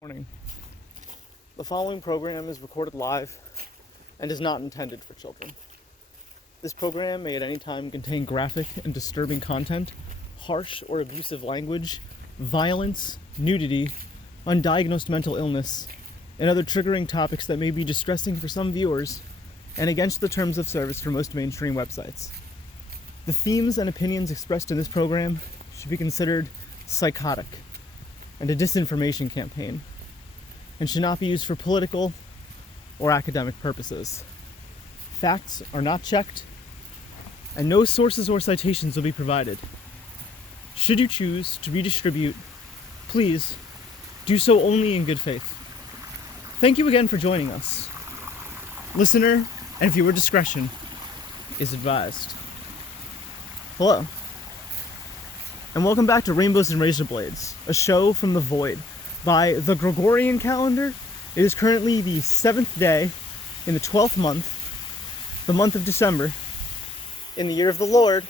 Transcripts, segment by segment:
Morning. The following program is recorded live and is not intended for children. This program may at any time contain graphic and disturbing content, harsh or abusive language, violence, nudity, undiagnosed mental illness, and other triggering topics that may be distressing for some viewers and against the terms of service for most mainstream websites. The themes and opinions expressed in this program should be considered psychotic and a disinformation campaign, and should not be used for political or academic purposes. Facts are not checked, and no sources or citations will be provided. Should you choose to redistribute, please do so only in good faith. Thank you again for joining us. Listener and viewer discretion is advised. Hello, and welcome back to Rainbows and Razor Blades, a show from the void. By the Gregorian calendar, it is currently the 7th day in the 12th month, the month of December, in the year of the Lord,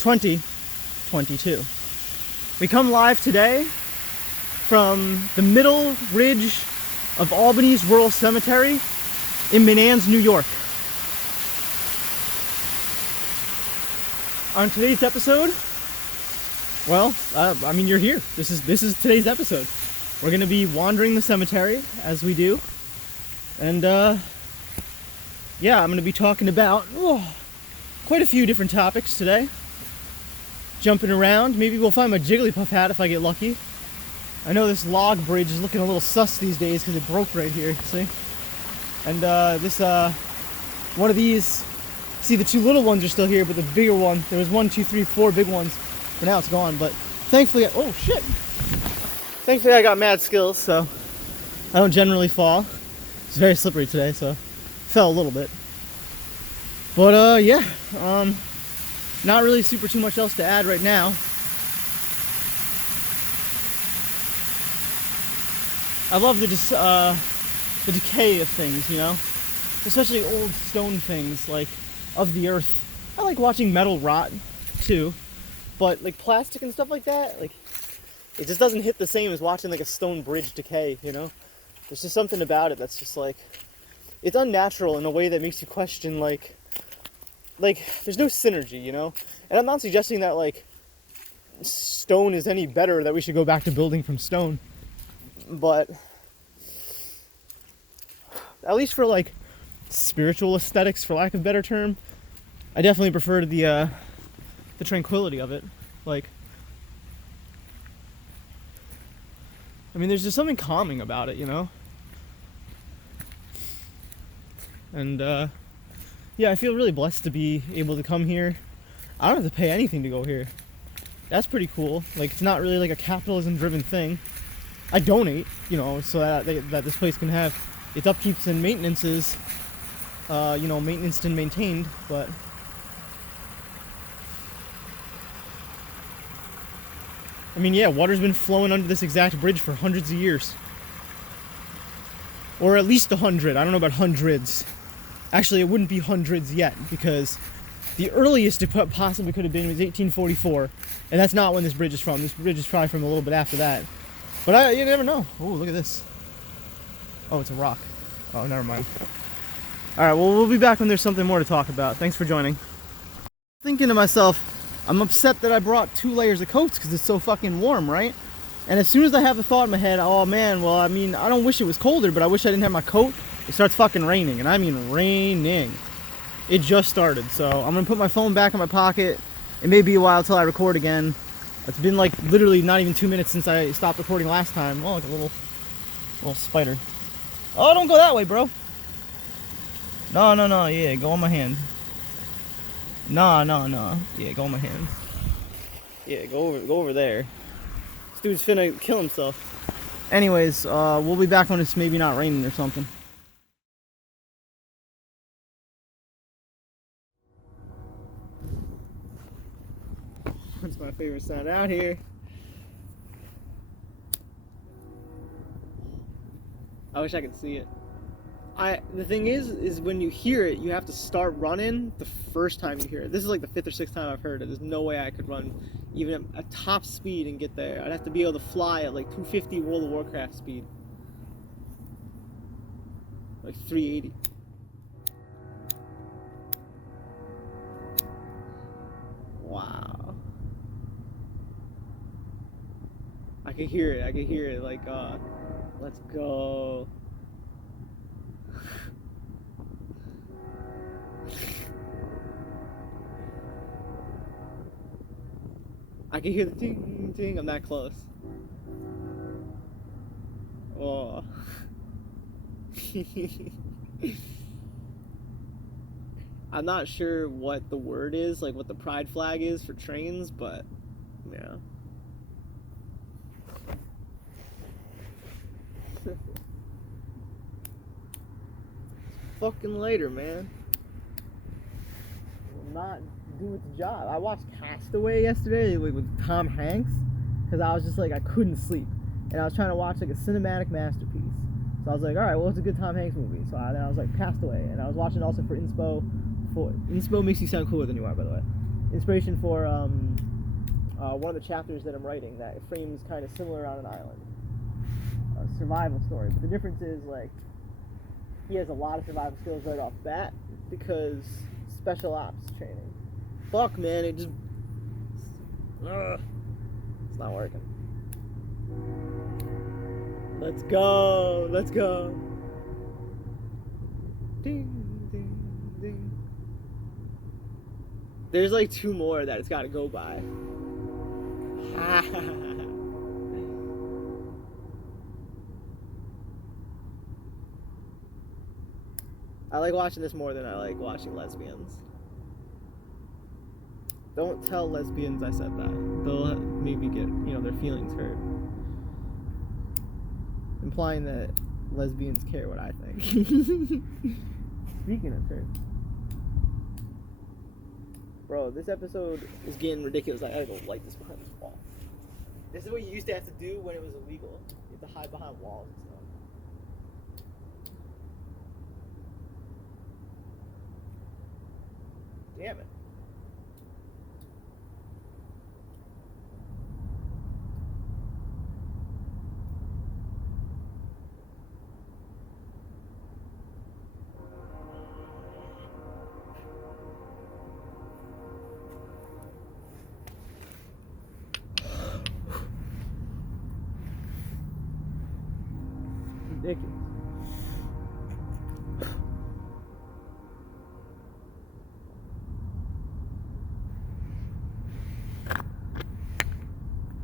2022. We come live today from the middle ridge of Albany's Rural Cemetery in Menands, New York. On today's episode, you're here. This is today's episode. We're going to be wandering the cemetery, as we do. And, I'm going to be talking about quite a few different topics today. Jumping around. Maybe we'll find my Jigglypuff hat if I get lucky. I know this log bridge is looking a little sus these days because it broke right here, see? And, one of these, see, the two little ones are still here, but the bigger one, there was 1, 2, 3, 4 big ones. For now it's gone, but thankfully, Thankfully I got mad skills, so I don't generally fall. It's very slippery today, so fell a little bit. But not really too much else to add right now. I love the decay of things, you know? Especially old stone things, like, of the earth. I like watching metal rot, too. But, like, plastic and stuff like that, like, it just doesn't hit the same as watching, like, a stone bridge decay, you know? There's just something about it that's just, like, it's unnatural in a way that makes you question, like, there's no synergy, you know? And I'm not suggesting that, like, stone is any better, that we should go back to building from stone. But, at least for, like, spiritual aesthetics, for lack of a better term, I definitely prefer the tranquility of it. Like, I mean, there's just something calming about it, you know? And, I feel really blessed to be able to come here. I don't have to pay anything to go here. That's pretty cool. Like, it's not really like a capitalism-driven thing. I donate, you know, so that this place can have its upkeeps and maintenances, maintenanced and maintained, but I mean, yeah, water's been flowing under this exact bridge for hundreds of years. Or at least 100. I don't know about hundreds. Actually, it wouldn't be hundreds yet, because the earliest it possibly could have been was 1844. And that's not when this bridge is from. This bridge is probably from a little bit after that. But you never know. Oh, look at this. Oh, it's a rock. Oh, never mind. Alright, well, we'll be back when there's something more to talk about. Thanks for joining. Thinking to myself, I'm upset that I brought 2 layers of coats because it's so fucking warm, right? And as soon as I have the thought in my head, oh man, well, I mean, I don't wish it was colder, but I wish I didn't have my coat, it starts fucking raining, and I mean raining. It just started, so I'm gonna put my phone back in my pocket. It may be a while till I record again. It's been like literally not even 2 minutes since I stopped recording last time. Oh, like a little spider. Oh, don't go that way, bro. No, yeah, go on my hand. No. Yeah, go on my hand. Yeah, go over there. This dude's finna kill himself. Anyways, we'll be back when it's maybe not raining or something. That's my favorite sound out here. I wish I could see it. The thing is when you hear it, you have to start running the first time you hear it. This is like the 5th or 6th time I've heard it. There's no way I could run even at top speed and get there. I'd have to be able to fly at like 250 World of Warcraft speed. like 380. Wow. I could hear it, like, let's go. I can hear the ting, ting, I'm that close. Oh. I'm not sure what the word is, like what the pride flag is for trains, but yeah. Fucking later, man. Will not do its job. I watched Castaway yesterday with Tom Hanks because I was just like, I couldn't sleep, and I was trying to watch like a cinematic masterpiece. So I was like, all right, well, it's a good Tom Hanks movie. So then I was like, Castaway, and I was watching also for inspo. Inspo makes you sound cooler than you are, by the way. Inspiration for one of the chapters that I'm writing that frames kind of similar on an island. A survival story, but the difference is like he has a lot of survival skills right off bat because special ops training. Fuck, man, it just it's not working. Let's go. Ding, ding, ding. There's like 2 more that it's got to go by. I like watching this more than I like watching lesbians. Don't tell lesbians I said that. They'll maybe get, their feelings hurt. Implying that lesbians care what I think. Speaking of hurt. Bro, this episode is getting ridiculous. I gotta go light this behind this wall. This is what you used to have to do when it was illegal. You have to hide behind walls and stuff. Damn it. Ridiculous.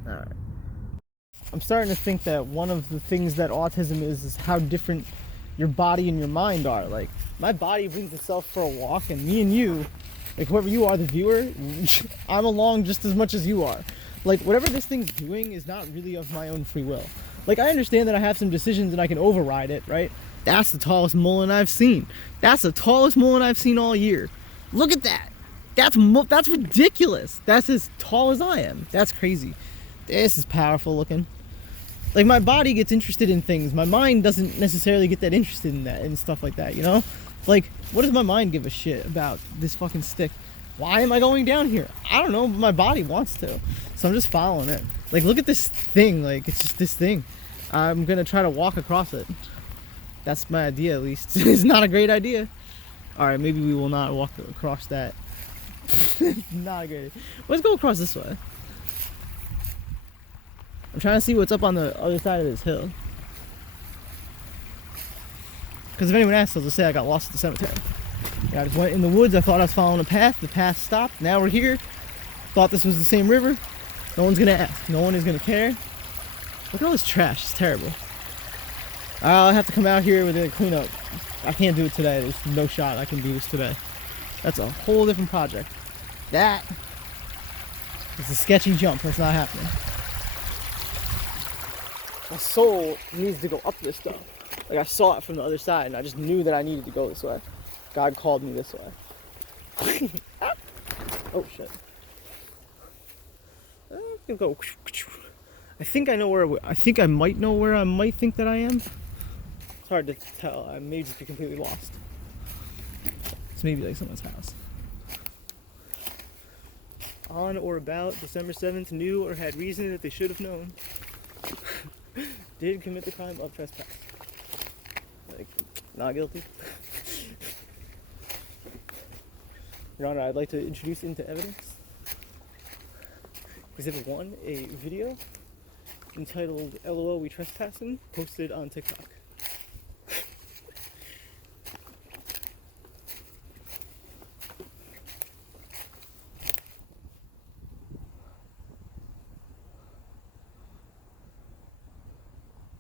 Alright. I'm starting to think that one of the things that autism is how different your body and your mind are. Like, my body brings itself for a walk, and me and you, like whoever you are, the viewer, I'm along just as much as you are. Like, whatever this thing's doing is not really of my own free will. Like, I understand that I have some decisions and I can override it, right? That's the tallest mullen I've seen. That's the tallest mullen I've seen all year. Look at that. That's ridiculous. That's as tall as I am. That's crazy. This is powerful looking. Like, my body gets interested in things. My mind doesn't necessarily get that interested in that and stuff like that, you know? Like, what does my mind give a shit about this fucking stick? Why am I going down here? I don't know, but my body wants to. So I'm just following it. Like, look at this thing. Like, it's just this thing. I'm gonna try to walk across it. That's my idea, at least. It's not a great idea. Alright, maybe we will not walk across that. Not a great idea. Let's go across this way. I'm trying to see what's up on the other side of this hill. Because if anyone asks, I'll just say I got lost at the cemetery. I just went in the woods. I thought I was following a path. The path stopped. Now we're here. Thought this was the same river. No one's gonna ask. No one is gonna care. Look at all this trash. It's terrible. I'll have to come out here with a cleanup. I can't do it today. There's no shot I can do this today. That's a whole different project. That is a sketchy jump. That's not happening. My soul needs to go up this stuff. Like, I saw it from the other side and I just knew that I needed to go this way. God called me this way. Oh shit. I'm gonna go. I think I know where. I think I might know where I might think that I am. It's hard to tell. I may just be completely lost. It's maybe like someone's house. On or about December 7th, knew or had reason that they should have known. Did commit the crime of trespass. Like, not guilty. Your Honor, I'd like to introduce into evidence Exhibit 1, a video entitled LOL We Trespassing, posted on TikTok.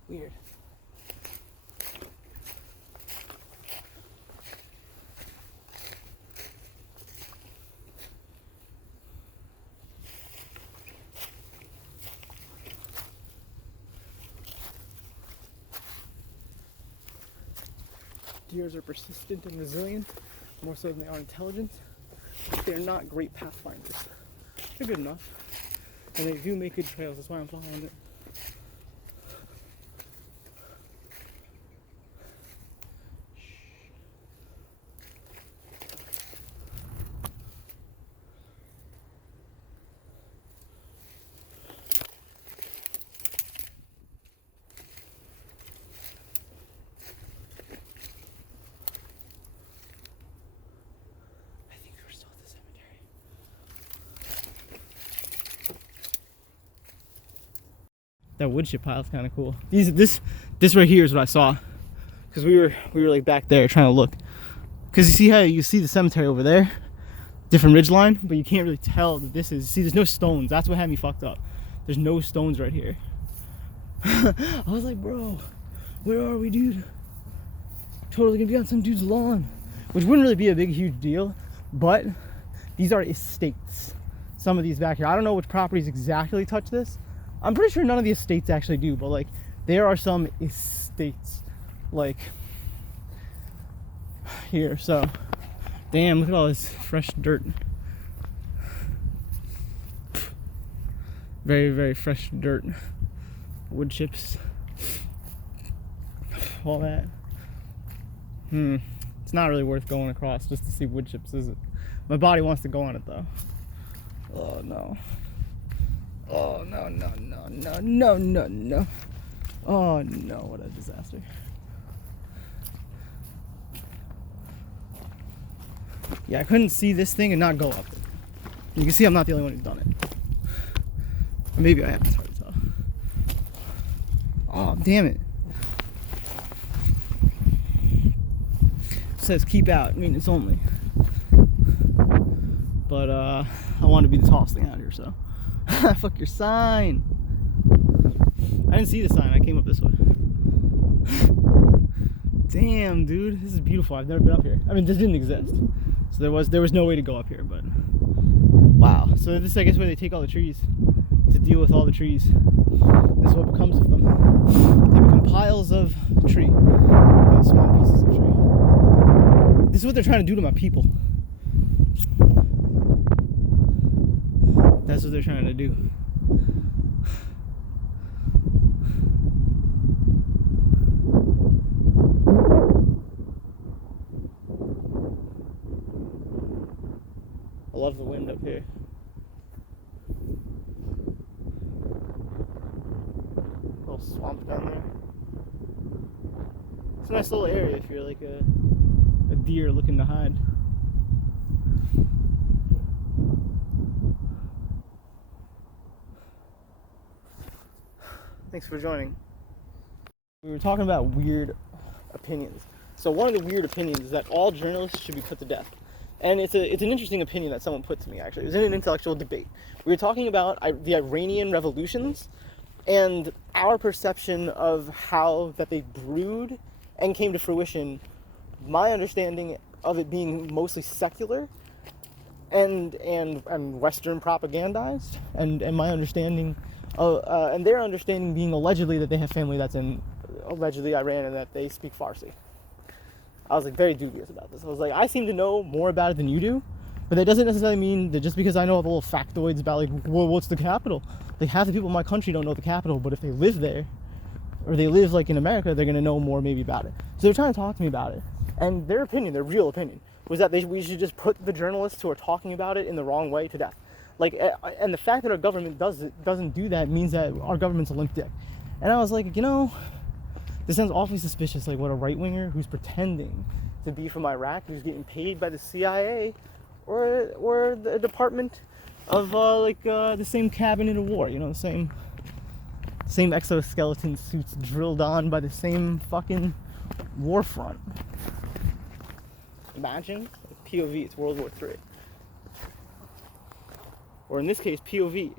Weird. Deers are persistent and resilient, more so than they are intelligent. They're not great pathfinders. They're good enough. And they do make good trails, that's why I'm following it. That wood chip pile is kind of cool. This right here is what I saw, because we were like back there trying to look. Because you see how you see the cemetery over there, different ridge line, but you can't really tell that this is. See, there's no stones. That's what had me fucked up. There's no stones right here. I was like, bro, where are we, dude? Totally gonna be on some dude's lawn, which wouldn't really be a big huge deal, but these are estates. Some of these back here. I don't know which properties exactly touch this. I'm pretty sure none of the estates actually do, but like there are some estates like here. So damn, look at all this fresh dirt. Very, very fresh dirt. Wood chips. All that. It's not really worth going across just to see wood chips, is it? My body wants to go on it though. Oh no. Oh no, no, no, no, no, no, no. Oh no, what a disaster. Yeah, I couldn't see this thing and not go up it. You can see I'm not the only one who's done it. Or maybe I have, it's hard to tell. Oh, damn it. It says keep out, maintenance only. But I want to be the tallest thing out here, so. Fuck your sign. I didn't see the sign. I came up this way. Damn, dude, this is beautiful. I've never been up here. I mean, this didn't exist, so there was no way to go up here. But wow. So this is, I guess, where they take all the trees to deal with all the trees. This is what becomes of them. They become piles of tree, small pieces of tree. This is what they're trying to do to my people. That's what they're trying to do. I love the wind up here. Little swamp down there. It's a nice little area if you're like a deer looking to hide. Thanks for joining. We were talking about weird opinions. So one of the weird opinions is that all journalists should be put to death. And it's an interesting opinion that someone put to me, actually. It was in an intellectual debate. We were talking about the Iranian revolutions and our perception of how that they brewed and came to fruition. My understanding of it being mostly secular and Western propagandized, and my understanding and their understanding being allegedly that they have family that's in allegedly Iran and that they speak Farsi. I was like very dubious about this. I was like, I seem to know more about it than you do, but that doesn't necessarily mean that just because I know all the little factoids about like, well, what's the capital? Like half the people in my country don't know the capital, but if they live there, or they live like in America, they're gonna know more maybe about it. So they're trying to talk to me about it, and their opinion, their real opinion, was that we should just put the journalists who are talking about it in the wrong way to death. Like, and the fact that our government doesn't do that means that our government's a limp dick. And I was like, you know, This sounds awfully suspicious, like what a right-winger who's pretending to be from Iraq, who's getting paid by the CIA or the Department of the same cabinet of war, the same exoskeleton suits drilled on by the same fucking war front. Imagine POV, it's World War III. Or in this case, POV.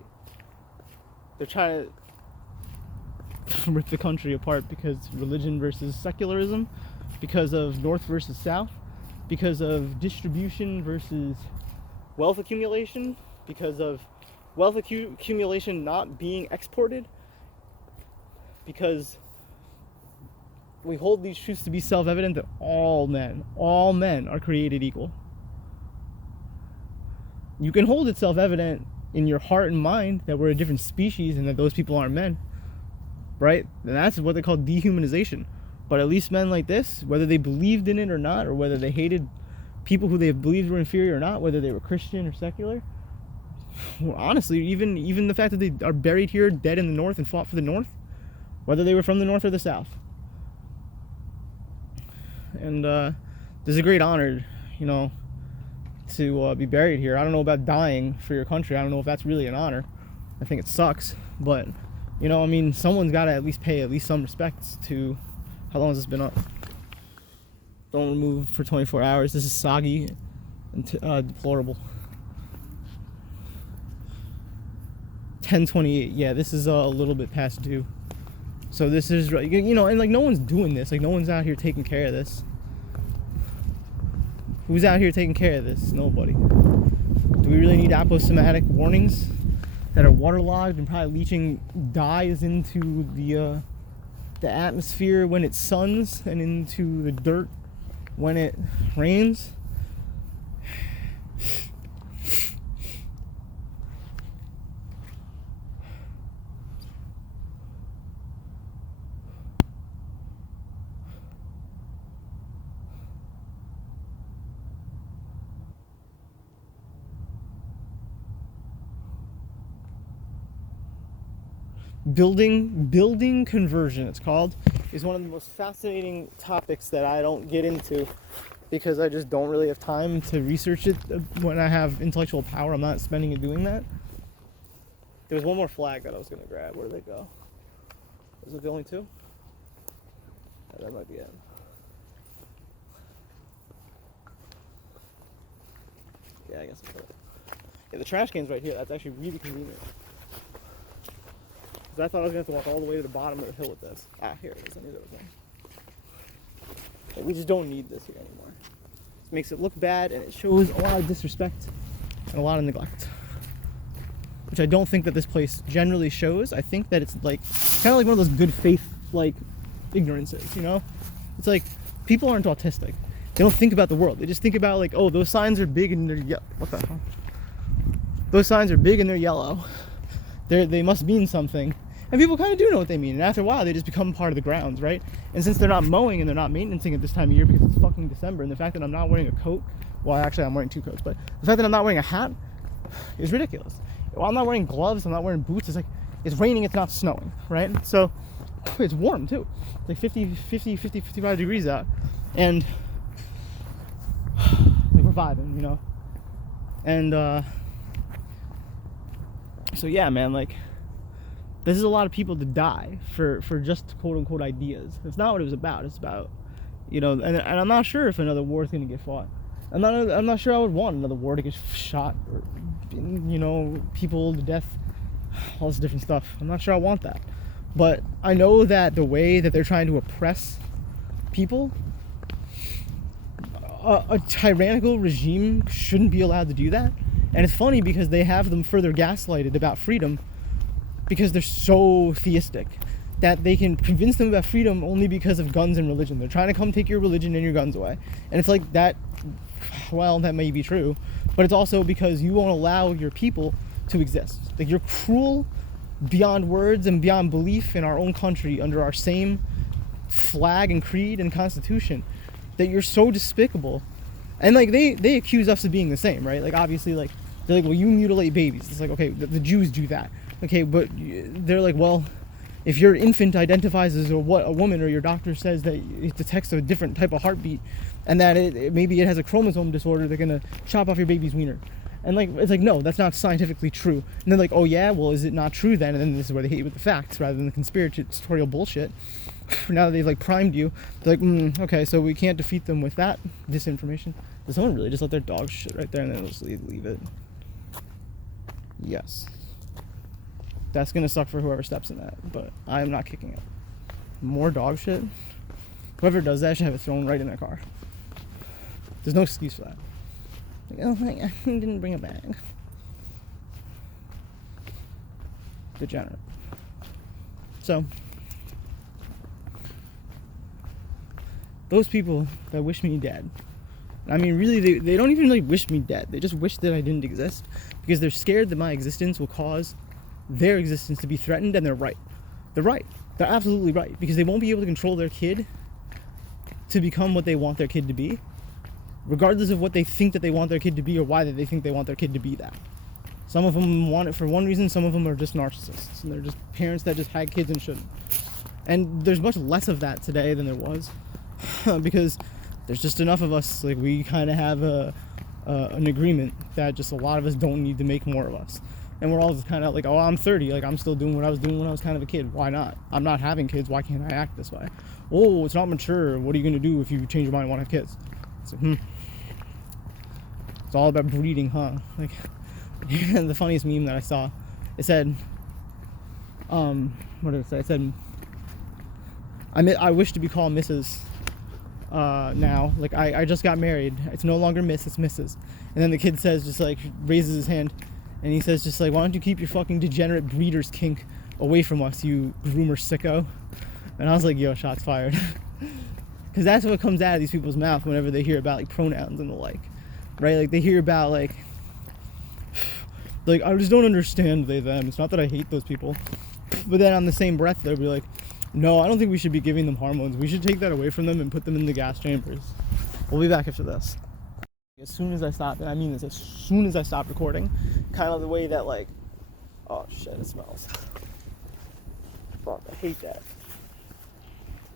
They're trying to rip the country apart because religion versus secularism, because of North versus South, because of distribution versus wealth accumulation, because of wealth accumulation not being exported, because we hold these truths to be self-evident that all men are created equal. You can hold it self-evident in your heart and mind that we're a different species and that those people aren't men, right? And that's what they call dehumanization. But at least men like this, whether they believed in it or not, or whether they hated people who they believed were inferior or not, whether they were Christian or secular, well, honestly, even the fact that they are buried here dead in the North and fought for the North, whether they were from the North or the South. And there's a great honor, to be buried here. I don't know about dying for your country. I don't know if that's really an honor. I think it sucks. But, someone's got to at least pay at least some respects to... How long has this been up? Don't remove for 24 hours. This is soggy and deplorable. 10:28. Yeah, this is a little bit past due. So this is, and no one's doing this. No one's out here taking care of this. Who's out here taking care of this? Nobody. Do we really need aposematic warnings that are waterlogged and probably leaching dyes into the atmosphere when it suns and into the dirt when it rains? Building conversion, it's called, is one of the most fascinating topics that I don't get into because I just don't really have time to research it. When I have intellectual power, I'm not spending it doing that. There was one more flag that I was going to grab. Where did they go? Was it the only two? Yeah, that might be it. Yeah, I guess I'll put it. Yeah, the trash can's right here. That's actually really convenient. Because I thought I was going to have to walk all the way to the bottom of the hill with this. Here it is. I knew there was one. But we just don't need this here anymore. It makes it look bad, and it shows a lot of disrespect and a lot of neglect. Which I don't think that this place generally shows. I think that it's kind of like one of those good faith, ignorances, It's like, people aren't autistic. They don't think about the world. They just think about, oh, those signs are big and they're yellow. What the hell? Those signs are big and they're yellow. They must mean something. And people kind of do know what they mean. And after a while, they just become part of the grounds, right? And since they're not mowing and they're not maintaining it this time of year because it's fucking December, and the fact that I'm not wearing a coat, well, actually, I'm wearing two coats, but the fact that I'm not wearing a hat is ridiculous. Well, I'm not wearing gloves, I'm not wearing boots. It's raining, it's not snowing, right? So it's warm, too. It's 55 degrees out. And we're vibing, And, so yeah, man, this is a lot of people to die for just quote-unquote ideas. It's not what it was about. It's about, and I'm not sure if another war is going to get fought. I'm not sure I would want another war to get shot or, people to death, all this different stuff. I'm not sure I want that. But I know that the way that they're trying to oppress people, a tyrannical regime shouldn't be allowed to do that. And it's funny because they have them further gaslighted about freedom because they're so theistic that they can convince them about freedom only because of guns and religion. They're trying to come take your religion and your guns away. And it's like that, well, that may be true, but it's also because you won't allow your people to exist. You're cruel beyond words and beyond belief in our own country under our same flag and creed and constitution that you're so despicable. And they accuse us of being the same, right? Obviously, they're well, you mutilate babies. It's okay, the Jews do that. Okay, but they're well, if your infant identifies as a woman, or your doctor says that it detects a different type of heartbeat, and that maybe it has a chromosome disorder, they're gonna chop off your baby's wiener. And like, it's like, no, that's not scientifically true. And they're like, oh yeah, well, is it not true then? And then this is where they hate you with the facts rather than the conspiratorial bullshit. Now that they've like primed you, they're like, okay, so we can't defeat them with that disinformation. Does someone really just let their dog shit right there and then just leave it? Yes. That's gonna suck for whoever steps in that, but I am not kicking it. More dog shit? Whoever does that should have it thrown right in their car. There's no excuse for that. Like, oh, I didn't bring a bag. Degenerate. So, those people that wish me dead, I mean, really, they don't even really wish me dead. They just wish that I didn't exist, because they're scared that my existence will cause their existence to be threatened, and they're right. They're right. They're absolutely right, because they won't be able to control their kid to become what they want their kid to be, regardless of what they think that they want their kid to be, or why they think they want their kid to be that. Some of them want it for one reason, some of them are just narcissists, and they're just parents that just had kids and shouldn't. And there's much less of that today than there was, because there's just enough of us. Like, we kind of have an agreement that just a lot of us don't need to make more of us. And we're all just kind of like, oh, I'm 30, like, I'm still doing what I was doing when I was kind of a kid. Why not? I'm not having kids, why can't I act this way? Oh, it's not mature. What are you going to do if you change your mind and want to have kids? So, It's all about breeding, huh? Like, the funniest meme that I saw, it said, what did it say? It said, I wish to be called Mrs. Now. Like, I just got married. It's no longer Miss, it's Mrs. And then the kid says, just like, raises his hand, and he says just like, why don't you keep your fucking degenerate breeder's kink away from us, you groomer sicko? And I was like, yo, shots fired. Because that's what comes out of these people's mouth whenever they hear about like pronouns and the like, right? Like, they hear about like I just don't understand they, them. It's not that I hate those people. But then on the same breath, they'll be like, no, I don't think we should be giving them hormones. We should take that away from them and put them in the gas chambers. We'll be back after this. As soon as I stop, and I mean this, as soon as I stop recording, kind of the way that like, oh shit, it smells. Fuck, I hate that.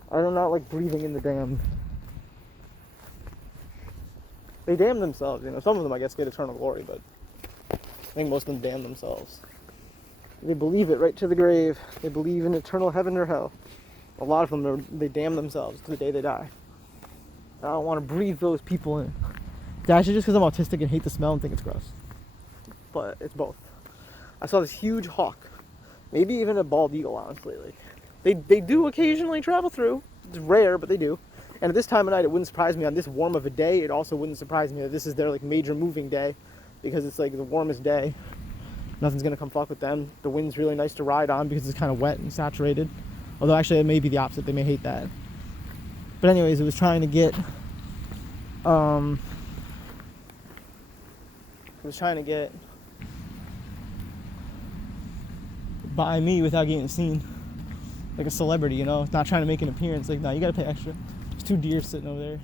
I do not like breathing in the damn. They damn themselves, you know. Some of them, I guess, get eternal glory, but I think most of them damn themselves. They believe it right to the grave. They believe in eternal heaven or hell. A lot of them, they damn themselves to the day they die. I don't want to breathe those people in. It's actually just because I'm autistic and hate the smell and think it's gross. But it's both. I saw this huge hawk. Maybe even a bald eagle, honestly. Like, they do occasionally travel through. It's rare, but they do. And at this time of night, it wouldn't surprise me on this warm of a day. It also wouldn't surprise me that this is their like major moving day, because it's like the warmest day. Nothing's gonna come fuck with them. The wind's really nice to ride on because it's kind of wet and saturated. Although actually it may be the opposite. They may hate that. But anyways, it was trying to get by me without getting seen. Like a celebrity, you know? Not trying to make an appearance. Like, no, you gotta pay extra. There's 2 deer sitting over there.